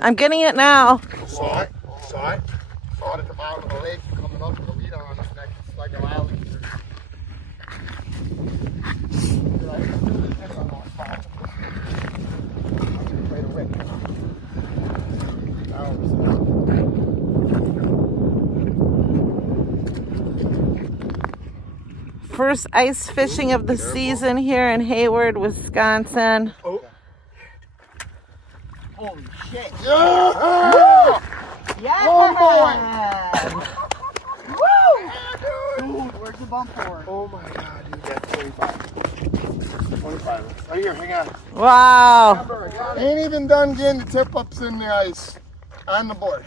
I'm getting it now. Saw it. Saw it. Saw it at the bottom of the lake coming up with a lead on it next like a alley. First ice fishing of the season here in Hayward, Wisconsin. Oh. Holy shit. Yeah! Yeah! Oh boy! Dude, where's the bump for? Oh my god, dude, that's 25. 25. Right here, hang on. Wow. Ain't even done getting the tip ups in the ice on the board.